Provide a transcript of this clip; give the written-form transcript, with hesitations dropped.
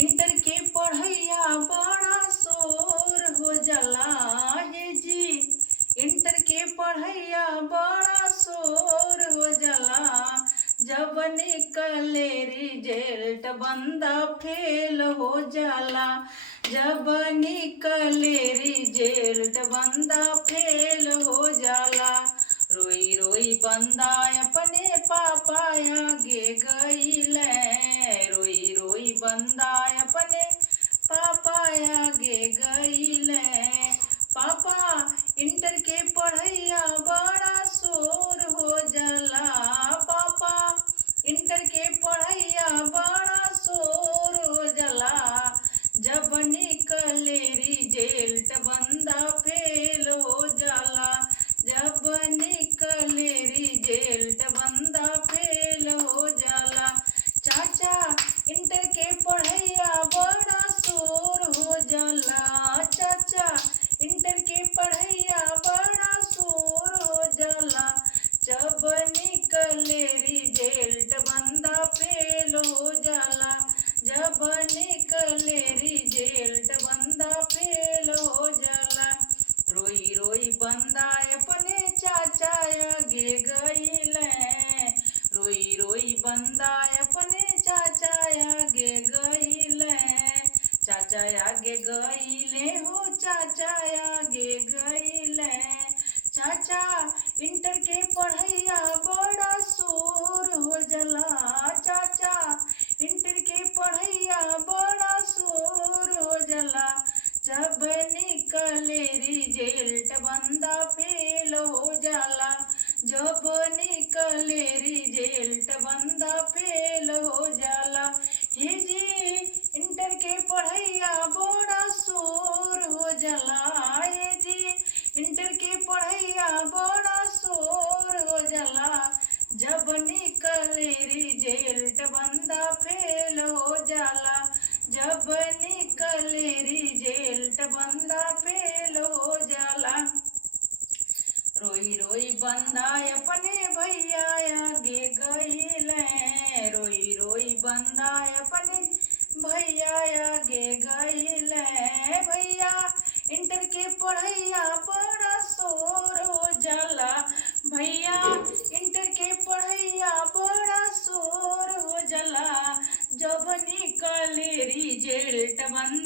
Inter के पढ़ैया बड़ा शोर हो जाला हे जी। इंटर के पढ़ैया बड़ा शोर हो जाला। जब निकले रिजल्ट बंदा फेल हो जाला। जब निकले रिजल्ट बंदा फेल हो जाला। रोई रोई बंदा अपने पापा आगे गईले। रोई रोई बंदा अपने पापा आगे गईले। पापा इंटर के पढ़ैया बड़ा शोर हो जाला। पापा इंटर के पढ़ैया बड़ा शोर हो जाला। जब निकले रिजल्ट बंदा फेल हो जाला। जब निकले रिजल्ट बंदा फेल हो जाला। चाचा इंटर के पढ़ैया बड़ा शोर हो जाला। चाचा इंटर के पढ़ैया बड़ा शोर हो जाला। जब निकले रिजल्ट बंदा फेल हो जाला। जब निकले रिजल्ट बंदा फेल हो जाला। रोई रोई बंदा अपने चाचा आगे गईले। रोई रोई बंदा अपने चाचा आगे गईले। चाचा आगे गईले हो चाचा आगे गईले। चाचा इंटर के पढ़ैया बड़ा शोर हो जाला। चाचा इंटर के पढ़ैया बड़ा शोर हो जाला। जब निकले रिजल्ट बंदा फेल हो जाला। जब निकले रिजल्ट बंदा फेल हो जाला। हे जी इंटर के पढ़ैया बड़ा शोर हो जाला। हे जी इंटर के पढ़ैया बड़ा शोर हो जाला। जब निकले रिजल्ट बंदा फेल हो जाला। जब निकले रिजल्ट बंदा फेल हो जाला। रोई रोई बंदा अपने भैया आगे गईले। रोई रोई बंदा अपने भैया आगे गईले। भैया इंटर के पढ़ैया बड़ा शोर हो जाला। भैया इंटर के पढ़ैया बड़ा शोर हो जाला। जब निकले रिजल्ट बंदा